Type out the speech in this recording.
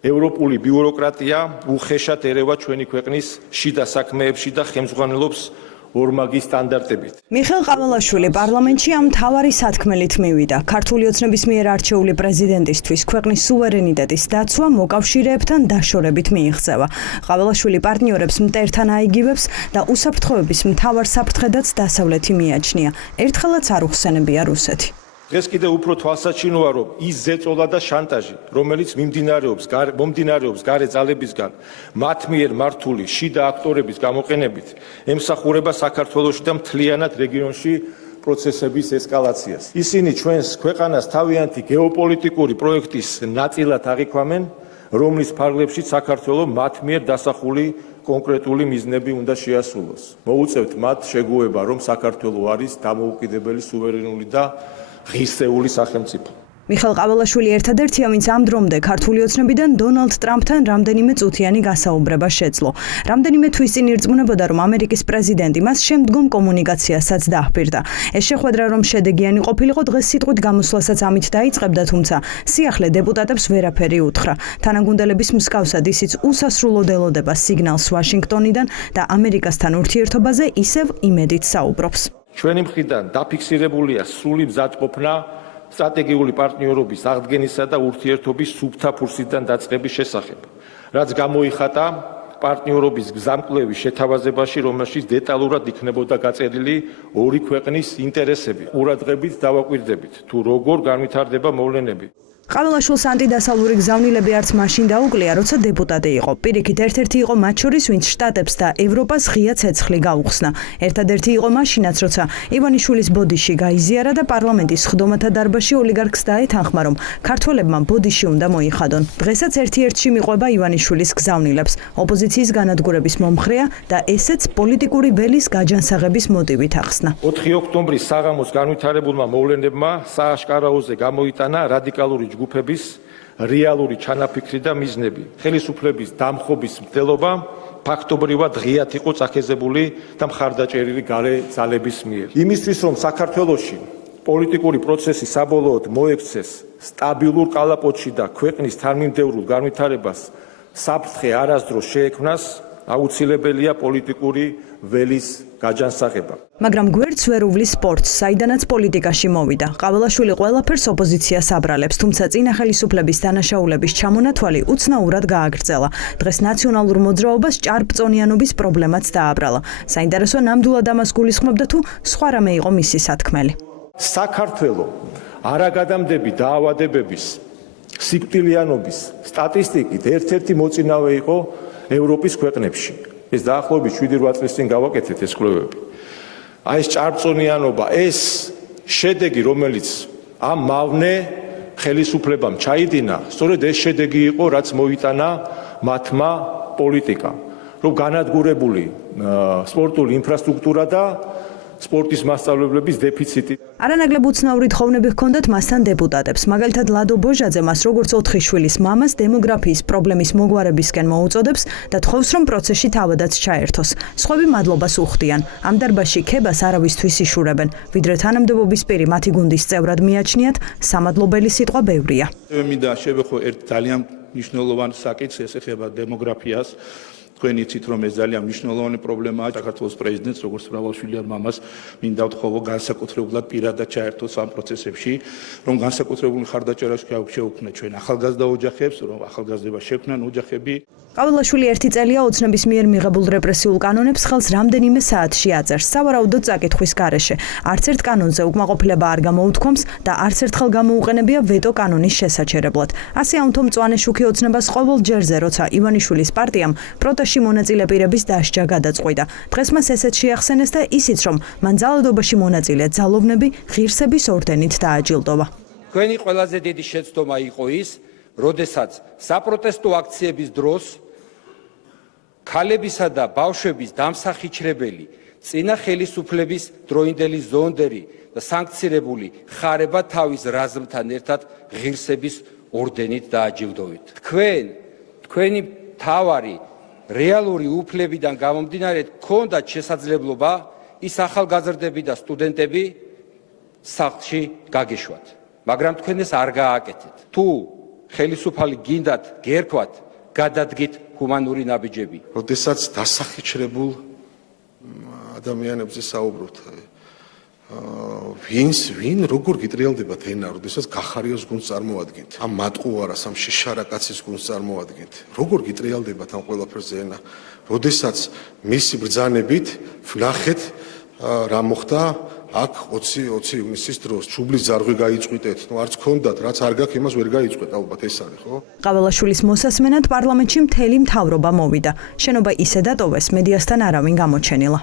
ევროპული ბიუროკრატია უხეშად ერევა ჩვენი ქვეყნის შიდა საქმეებში და ხელმძღვანელობს ორმაგი სტანდარტებით. მიხეილ ყავალაშვილი პარლამენტში ამ მთავარი სათქმელით მივიდა. ქართული ოცნების მიერ არჩეული პრეზიდენტისთვის ქვეყნის სუვერენიტეტის დაცვა მოკავშირეებთან დაშორებით მიიღწევა. ყავალაშვილი პარტნიორებს მტერთან აიგივებს და უსაფრთხოების მთავარ საფრთხედაც დასავლეთი მიაჩნია. ერთხელაც არ უხსენებია რუსეთი. დღეს კიდევ უფრო თვალსაჩინოა, რომ ის ზეწოლა და შანტაჟი, რომელიც მომდინარეობს გარე ძალებისგან, მათ მიერ მართული შიდა აქტორების გამოყენებით, ემსახურება საქართველოში და მთლიანად რეგიონში პროცესების ესკალაციას. ისინი ჩვენს ქვეყანას თავიანთი გეოპოლიტიკური პროექტის ნაწილად აღიქვამენ, რომლის ფარგლებშიც საქართველო მათ მიერ დასახული კონკრეტული მიზნები უნდა შეასრულოს. მოუწევთ მათ შეგუება, რომ საქართველო არის დამოუკიდებელი, სუვერენული და ღირსეული სახელმწიფო. მიხეილ ყავალაშვილი ერთადერთია, ვინც ამ დრომდე ქართული ოცნებიდან დონალდ ტრამპთან რამდენიმე წუთიანი გასაუბრება შეძლო. რამდენიმე თვის წინ ირწმუნებოდა, რომ ამერიკის პრეზიდენტი მას შემდგომ კომუნიკაციასაც დაჰპირდა. ეს შეხვედრა რომ შედეგიანი ყოფილიყო, დღეს სიტყვით გამოსვლასაც ამით დაიწყებდა, თუმცა სიახლე დეპუტატებს ვერაფერი უთხრა. თანაგუნდელების მსგავსად ისიც უსასრულოდ ელოდება სიგნალს ვაშინგტონიდან და ამერიკასთან ურთიერთობაზე ისევ იმედით საუბრობს. ჩვენი მხრიდან დაფიქსირებულია სრული მზადყოფნა სტრატეგიული პარტნიორობის აღდგენისა და ურთიერთობის სუფთა ფურსიდან დაწყების შესახებ, რაც გამოიხატა პარტნიორობის გზამკვლევის შეთავაზებაში, რომელშიც დეტალურად იქნებოდა გაწერილი ორი ქვეყნის ინტერესები. ყურადღებით დავაკვირდებით, თუ როგორ განვითარდება მოვლენები. ყავალაშვილს ანტიდასავლური გზავნილები არც მაშინ დაუკლია, როცა დეპუტატი იყო. პირიქით ერთ-ერთი იყო მათ შორის, ვინც შტატებს და ევროპას ღია ცეცხლი გაუხსნა. ერთადერთი იყო მაშინაც, როცა ივანიშვილის ბოდიში გაიზიარა და პარლამენტის სხდომათა დარბაზში ოლიგარქს დაეთანხმა, რომ ქართველებმა ბოდიში უნდა მოიხადონ. დღესაც ერთ-ერთში მიყვება ივანიშვილის გზავნილებს. ოპოზიციის განადგურების მომხრეა და ესეც პოლიტიკური ველის გაჯანსაღების მოტივით ახსნა. 4 ოქტომბრის საღამოს განვითარებულმა მოვლენებმა სააშკარაოზე გამოიტანა რადიკალური ჯგუფების რეალური ჩანაფიქრი და მიზნები. ხელისუფლების დამხობის მცდელობა ფაქტობრივად ღიად იყო წახეზებული და მხარდაჭერილი გარე ძალების მიერ. იმისთვის, რომ საქართველოში პოლიტიკური პროცესი საბოლოოდ მოექცეს სტაბილურ კალაპოტში და ქვეყნის თანმიმდევრულ განვითარებას საფრთხე არასდროს შეექმნას, აუცილებელია პოლიტიკური ველის გაჯანსაღება. მაგრამ გვერდს ვერ უვლის სპორტს, საიდანაც პოლიტიკაში მოვიდა. ყავალაშვილი ყველაფერს ოპოზიციას აბრალებს, თუმცა წინა ხელისუფლების დანაშაულების ჩამონათვალი უცნაურად გააგრძელა. დღეს ნაციონალურ მოძრაობას ჭარბწონიანობის პრობლემაც დააბრალა. საინტერესოა, ნამდვილად ამას გულისხმობდა თუ სხვა რამე იყო მისი სათქმელი. საქართველო არაგადამდები დაავადებების, სიკვდილიანობის სტატისტიკით ერთ-ერთი მოწინავე იყო ევროპის ქვეყნებში. ეს დაახლოებით 7-8 წლის წინ გავაკეთეთ ეს კვლევები. აი ეს ჭარბწონიანობა, ეს შედეგი, რომელიც ამ მავნე ხელისუფლებამ ჩაიდინა, სწორედ ეს შედეგი იყო, რაც მოიტანა მათმა პოლიტიკამ, რომ განადგურებული სპორტული ინფრასტრუქტურა და სპორტის მასწავლებლების დეფიციტი. არანაკლებ უცნაური თხოვნები ჰქონდათ მასთან დეპუტატებს. მაგალითად, ლადო ბოჟაძე მას როგორც 4 შვილის მამას დემოგრაფიის პრობლემის მოგვარებისკენ მოუწოდებს და თხოვს, რომ პროცესში თავადაც ჩაერთოს. სხვები მადლობას უხდიან. ამ დარბაზში ქებას არავისთვის იშურებენ. ვიდრე თანამდებობის პირი მათი გუნდის წევრად მიაჩნიათ, სამადლობელი სიტყვა ბევრია. მინდა შევეხო ერთ ძალიან მნიშვნელოვან საკითხს, ეს ეხება დემოგრაფიას. თქვენ იცით, რომ ეს ძალიან მნიშვნელოვანი პრობლემაა საქართველოს პრეზიდენტს, როგორც მრავალშვილიან მამას, მინდა ვთხოვო განსაკუთრებულად პირადად ჩაერთოს ამ პროცესებში, რომ განსაკუთრებული მხარდაჭერას შეუქმნათ ჩვენ ახალგაზრდა ოჯახებს, რომ ახალგაზრდება შექმნან ოჯახები. ყავალაშვილი ერთი წელია ოცნების მიერ მიღებულ რეპრესიულ კანონებს ხელს რამდენიმე საათში აწერს. სავარაუდოდ წაკითხვის გარეშე. არც ერთ კანონზე უკმაყოფილება არ გამოუთქვამს და არც ერთხელ გამოუყენებია ვეტო კანონის შესაჩერებლად. ასე ამთო მწვანე შუქი ოცნებას ყოველ ჯერზე, როცა ივანიშვილის პარტიამ პროტესტში მონაწილე პირების დასჯა გადაწყვიტა. დღეს მას ესეც შეახსენეს და ისიც, რომ მან ძალადობაში მონაწილე ძალოვნები ღირსების ორდენით დააჯილდოვა. Თქვენი ყველაზე დიდი შეცდომა იყო ის, როდესაც საპროტესტო აქციების დროს ქალებისა და ბავშვების დამსახიჩრებელი წინა ხელისუფლების დროინდელი ზონდერი და სანქცირებული ხარება თავის რაზმთან ერთად ღირსების ორდენით დააჯილდოვით. თქვენი თავარი რეალური უფლებიდან გამომდინარე გქონდათ შესაძლებლობა ის ახალგაზრდები და სტუდენტები სახლში გაგეშვათ. მაგრამ თქვენ ეს არ გააკეთეთ. თუ ხელისუფალი გინდათ გერქვათ, გადადგით ჰუმანური ნაბიჯები. როდესაც დასახიჩრებულ ადამიანებზე საუბრობთ, ვინ როგორ გიტრიალდებათ ენა, როდესაც გახარიოს გუნდს წარმოადგენთ, ამ მატყუარას, ამ შეშარაკაცის გუნდს წარმოადგენთ, როგორ გიტრიალდებათ ამ ყველაფერზე ენა, როდესაც მისი ბრძანებით ვნახეთ რა მოხდა აქ 20 ივნისის დროს, შუბლის ძარღვი გაიწვიტეთ, არც ქონდათ, რაც არ გაქვს, იმას ვერ გაიწვეთ, ალბათ ეს არის, ხო? ყაველაშვილის მოსასმენად პარლამენტში მთელი მთავრობა მოვიდა. შენობა ისე დატოვეს, მედიასთან არავინ გამოჩენილა.